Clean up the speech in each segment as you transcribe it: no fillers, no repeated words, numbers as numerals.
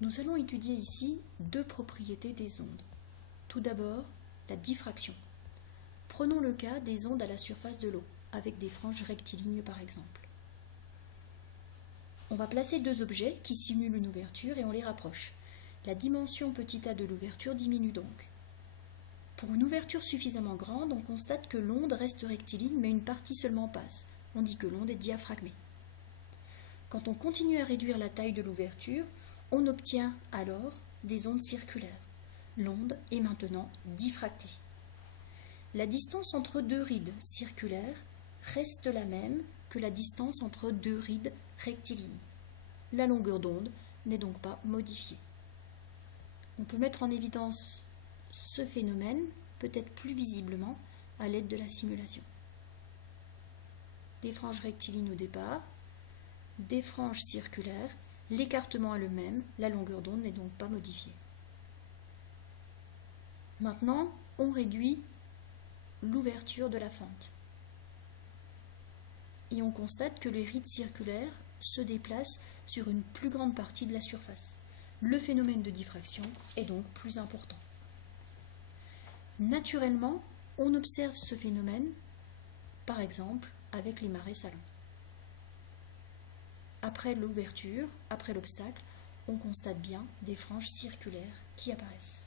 Nous allons étudier ici deux propriétés des ondes. Tout d'abord, la diffraction. Prenons le cas des ondes à la surface de l'eau, avec des franges rectilignes par exemple. On va placer deux objets qui simulent une ouverture et on les rapproche. La dimension petit a de l'ouverture diminue donc. Pour une ouverture suffisamment grande, on constate que l'onde reste rectiligne mais une partie seulement passe. On dit que l'onde est diaphragmée. Quand on continue à réduire la taille de l'ouverture, on obtient alors des ondes circulaires. L'onde est maintenant diffractée. La distance entre deux rides circulaires reste la même que la distance entre deux rides rectilignes. La longueur d'onde n'est donc pas modifiée. On peut mettre en évidence ce phénomène, peut-être plus visiblement, à l'aide de la simulation. Des franges rectilignes au départ, des franges circulaires, l'écartement est le même, la longueur d'onde n'est donc pas modifiée. Maintenant, on réduit l'ouverture de la fente. Et on constate que les rides circulaires se déplacent sur une plus grande partie de la surface. Le phénomène de diffraction est donc plus important. Naturellement, on observe ce phénomène, par exemple, avec les marais salants. Après l'ouverture, après l'obstacle, on constate bien des franges circulaires qui apparaissent.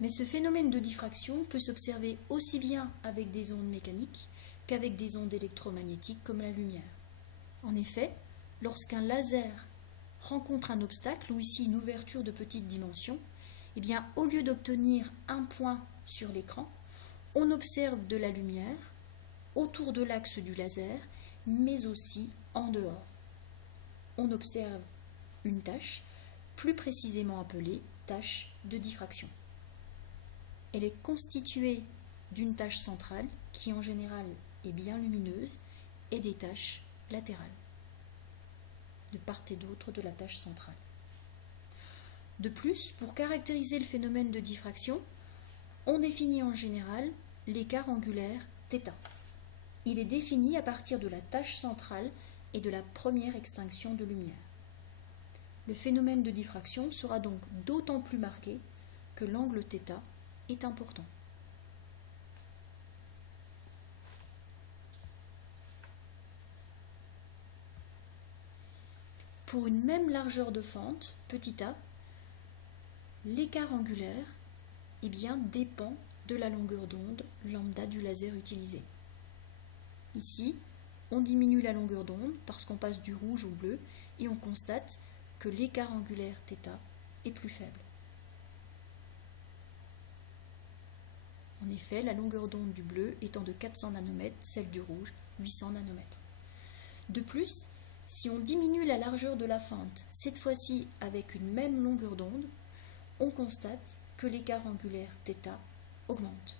Mais ce phénomène de diffraction peut s'observer aussi bien avec des ondes mécaniques qu'avec des ondes électromagnétiques comme la lumière. En effet, lorsqu'un laser rencontre un obstacle ou ici une ouverture de petite dimension, eh bien, au lieu d'obtenir un point sur l'écran, on observe de la lumière autour de l'axe du laser, mais aussi en dehors. On observe une tache, plus précisément appelée tache de diffraction. Elle est constituée d'une tache centrale qui en général est bien lumineuse et des taches latérales, de part et d'autre de la tache centrale. De plus, pour caractériser le phénomène de diffraction, on définit en général l'écart angulaire θ. Il est défini à partir de la tache centrale et de la première extinction de lumière. Le phénomène de diffraction sera donc d'autant plus marqué que l'angle θ est important. Pour une même largeur de fente, petit a, l'écart angulaire dépend de la longueur d'onde lambda du laser utilisé. Ici, on diminue la longueur d'onde parce qu'on passe du rouge au bleu et on constate que l'écart angulaire θ est plus faible. En effet, la longueur d'onde du bleu étant de 400 nanomètres, celle du rouge 800 nanomètres. De plus, si on diminue la largeur de la fente, cette fois-ci avec une même longueur d'onde, on constate que l'écart angulaire θ augmente.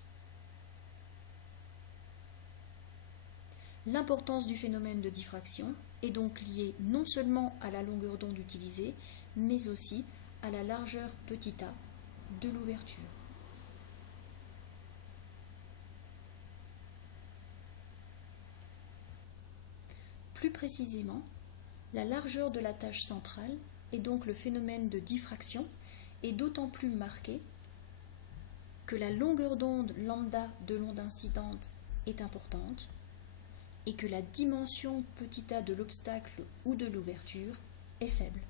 L'importance du phénomène de diffraction est donc liée non seulement à la longueur d'onde utilisée, mais aussi à la largeur petit a de l'ouverture. Plus précisément, la largeur de la tache centrale et donc le phénomène de diffraction est d'autant plus marqué que la longueur d'onde lambda de l'onde incidente est importante et que la dimension petit a de l'obstacle ou de l'ouverture est faible.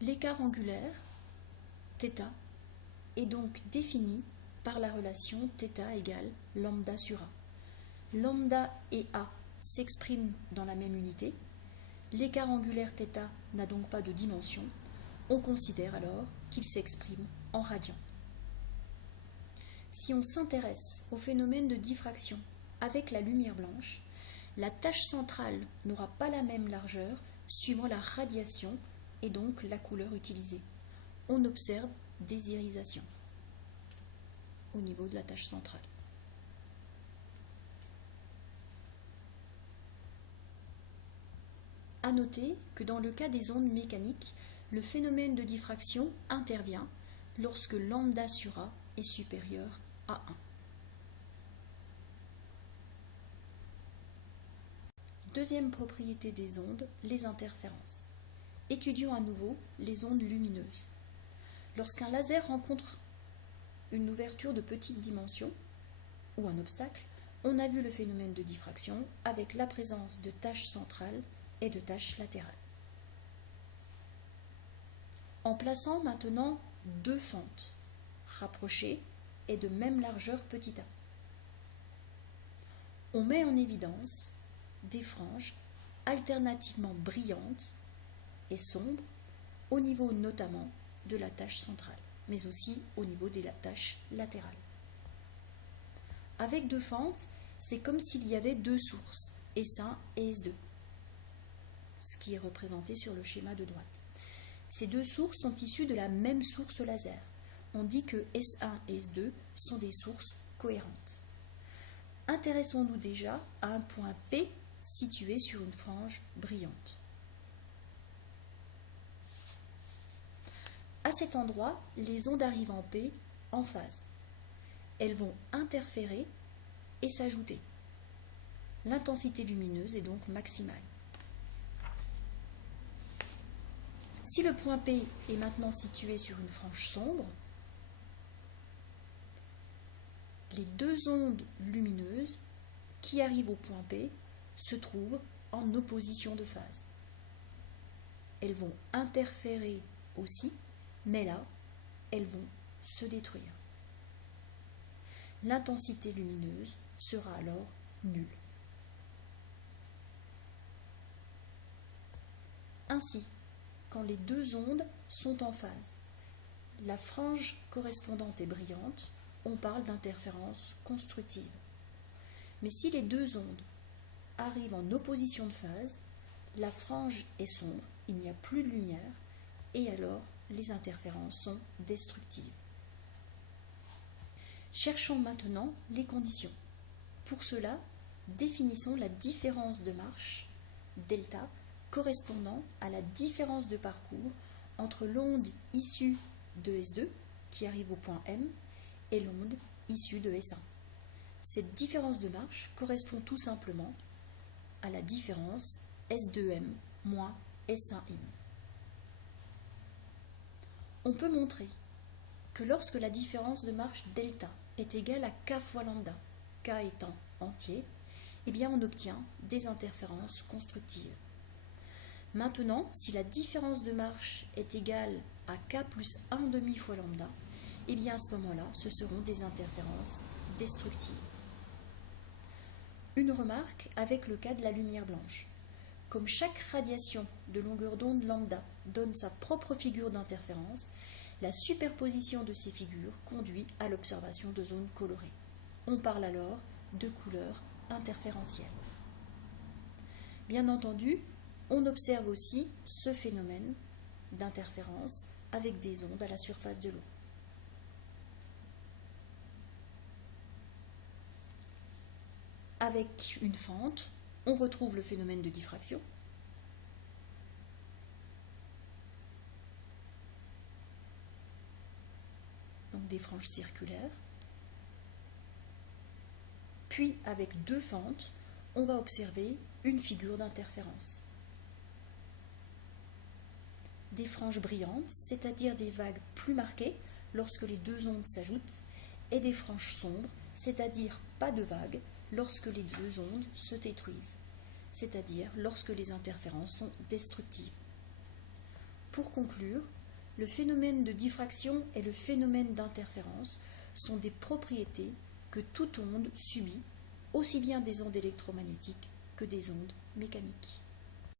L'écart angulaire, θ, est donc défini par la relation θ égale lambda sur a. Lambda et a s'expriment dans la même unité. L'écart angulaire θ n'a donc pas de dimension. On considère alors qu'il s'exprime en radians. Si on s'intéresse au phénomène de diffraction avec la lumière blanche, la tache centrale n'aura pas la même largeur suivant la radiation et donc la couleur utilisée. On observe des irisations au niveau de la tache centrale. À noter que dans le cas des ondes mécaniques, le phénomène de diffraction intervient lorsque lambda sur a est supérieur à 1. Deuxième propriété des ondes, les interférences. Étudions à nouveau les ondes lumineuses. Lorsqu'un laser rencontre une ouverture de petite dimension ou un obstacle, on a vu le phénomène de diffraction avec la présence de taches centrales et de taches latérales. En plaçant maintenant deux fentes rapprochées et de même largeur petit a, on met en évidence des franges alternativement brillantes et sombres au niveau notamment de la tache centrale, mais aussi au niveau des taches latérales. Avec deux fentes, c'est comme s'il y avait deux sources, S1 et S2, ce qui est représenté sur le schéma de droite. Ces deux sources sont issues de la même source laser. On dit que S1 et S2 sont des sources cohérentes. Intéressons-nous déjà à un point P situé sur une frange brillante. À cet endroit, les ondes arrivent en P en phase. Elles vont interférer et s'ajouter. L'intensité lumineuse est donc maximale. Si le point P est maintenant situé sur une frange sombre, les deux ondes lumineuses qui arrivent au point P se trouvent en opposition de phase. Elles vont interférer aussi, mais là, elles vont se détruire. L'intensité lumineuse sera alors nulle. Ainsi, quand les deux ondes sont en phase, la frange correspondante est brillante, on parle d'interférence constructive. Mais si les deux ondes arrivent en opposition de phase, la frange est sombre, il n'y a plus de lumière, et alors les interférences sont destructives. Cherchons maintenant les conditions. Pour cela, définissons la différence de marche, delta, correspondant à la différence de parcours entre l'onde issue de S2, qui arrive au point M, et l'onde issue de S1. Cette différence de marche correspond tout simplement à la différence S2M moins S1M. On peut montrer que lorsque la différence de marche delta est égale à k fois lambda, k étant entier, eh bien on obtient des interférences constructives. Maintenant, si la différence de marche est égale à k plus 1,5 fois lambda, eh bien à ce moment-là, ce seront des interférences destructives. Une remarque avec le cas de la lumière blanche. Comme chaque radiation de longueur d'onde lambda donne sa propre figure d'interférence, la superposition de ces figures conduit à l'observation de zones colorées. On parle alors de couleurs interférentielles. Bien entendu, on observe aussi ce phénomène d'interférence avec des ondes à la surface de l'eau. Avec une fente, on retrouve le phénomène de diffraction. Donc des franges circulaires. Puis avec deux fentes, on va observer une figure d'interférence. Des franges brillantes, c'est-à-dire des vagues plus marquées lorsque les deux ondes s'ajoutent, et des franges sombres, c'est-à-dire pas de vagues lorsque les deux ondes se détruisent, c'est-à-dire lorsque les interférences sont destructives. Pour conclure, le phénomène de diffraction et le phénomène d'interférence sont des propriétés que toute onde subit, aussi bien des ondes électromagnétiques que des ondes mécaniques.